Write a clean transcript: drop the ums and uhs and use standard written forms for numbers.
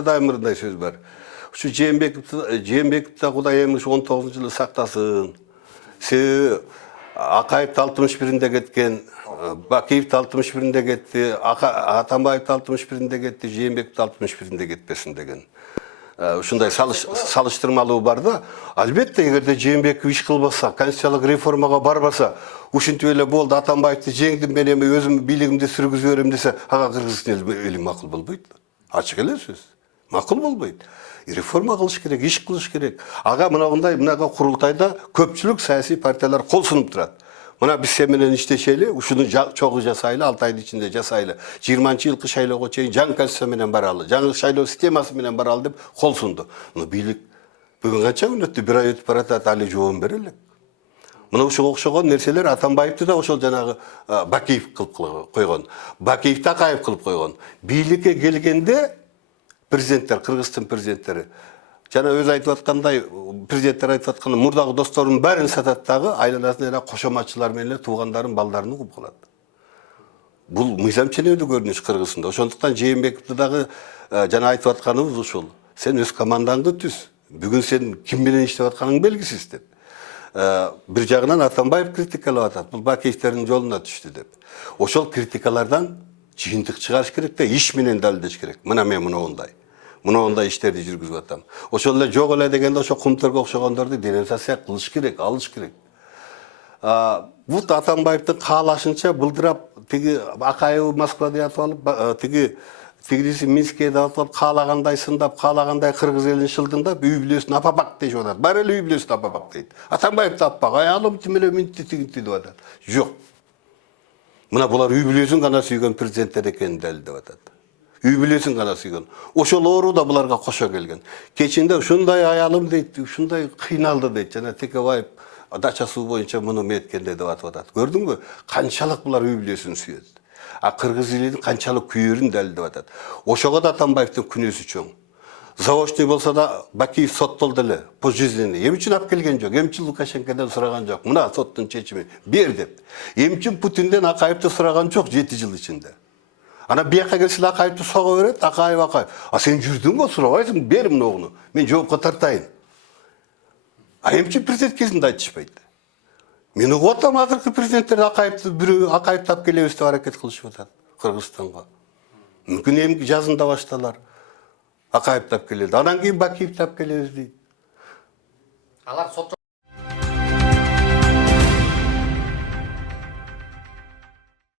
да мындай сөз бар. Ушу Жээнбековди Кудай эмиш 19-жылы сактасын. Себеби Акаевди 61-inde кеткен, Бакиевди 61-inde кетти, Атамбаевди 61-inde кетти, Жээнбековди 61-inde кетпесин деген. Ушундай салыштырмалуу бар да. Албетте, эгерде Жээнбеков иш кылбаса, конституциялык реформага барбаса, ушинтип эле болду, Атамбаевди жеңдим, мен эми өзүм бийлигимди сүргүзүп берем десе, ага Кыргызстан эли макул болбойт. Ачык эле сөз. Макул болбойт. Реформа кылыш керек, иш кылыш керек. Ага мынага курултайда көпчүлүк саясий партиялар кол сунуп турат. Мына биз сен менен иштешели, ушуну чогуу жасайлы, 6 айдын ичинде жасайлы. 20-жылкы шайлоого чейин жаңы конституция менен баралы, жаңы шайлоо системасы менен баралы деп кол сунду. Бийлик бүгүн канча күн өттү, 1 ай өтүп баратат, али жооп бере элек. Мына ушуга окшогон нерселер Атамбаевди да ошол жанагы Бакиев кылып койгон. Бакиевди Акаев кылып койгон. Бийликке келгенде президенттер, Кыргызстан президенттери жана өз айтып аткандай, президенттер айтып аткандай, мурдагы досторунун бәрин сатат дагы, айланасында кошоматчылар менен туугандарын, балдарын угуп калат. Бул мыйзам ченемдүү көрүнүш Кыргызстанда. Ошондуктан Жээнбековди дагы жана айтып атканыбыз ушул. Сен өз командаңды түз. Бүгүн сен ким менен иштеп атканың белгисиз деп. Бир жагынан Атамбаев критикалап атат. Бул Бакиевдердин жолуна түштү деп. Ошол критикалардан жыйынтык чыгарыш керек да, иш менен далилдеш керек. Мына мен мындай иштерди жүргүзүп атам. Ошол эле жок эле дегенде ошо кумтөргө окшогондорду денонсация кылыш керек, алыш керек. Бут Атамбаевдин каалашынча былдырап тиги Акаев Москвада ятып алып, тигиси Минскке деп атып, каалагандай сындап, каалагандай кыргыз элин шылдыңдап, үй бүлөсүн апабак деп атат. Бар эле үй бүлөсүн апабак дейт. Атамбаевди аппак, аялым тимеле минти тигинти деп атат. Жок. Мына булар үй бүлөсүн гана сүйгөн президенттер экенин далилдеп атат. Үй бүлөсүн гана сүйгөн. Ошол оору да буларга кошо келген. Кечинде ушундай аялым дейт, ушундай кыйналды дейт. Жана Текебаев дачасы боюнча муну меткенде деп атып атат. Көрдүңбү? Канчалык булар үй бүлөсүн сүйөт. Кыргыз элинин канчалык күйөрүн далилдеп атат. Ошого да Атамбаевдин күнөөсү чоң. Заочный болса да Бакиев соттолду эле, пожизненный. Эми үчүн алып келген жок, эми үчүн Лукашенкодон сураган жок. Мына соттун чечими бер деп. Эми үчүн Путинден Акаевди сураган жок 7 жыл ичинде. Ана бияка келсе Акаевди сого берет, Акаев. Сен жүрдүңбү, сурабайсың, бер мынуну. Мен жоопко тартайын. Эми үчүн президент кезинде айтышпайт. Мен угуп атам, азыркы президенттер Акаевди алып келебиз деп аракет кылышып атат Кыргызстанга. Мүмкүн эми жазында башталар. Акаевди алып келели. Анан кийин Бакиевди алып келебиз дейт. Алар сот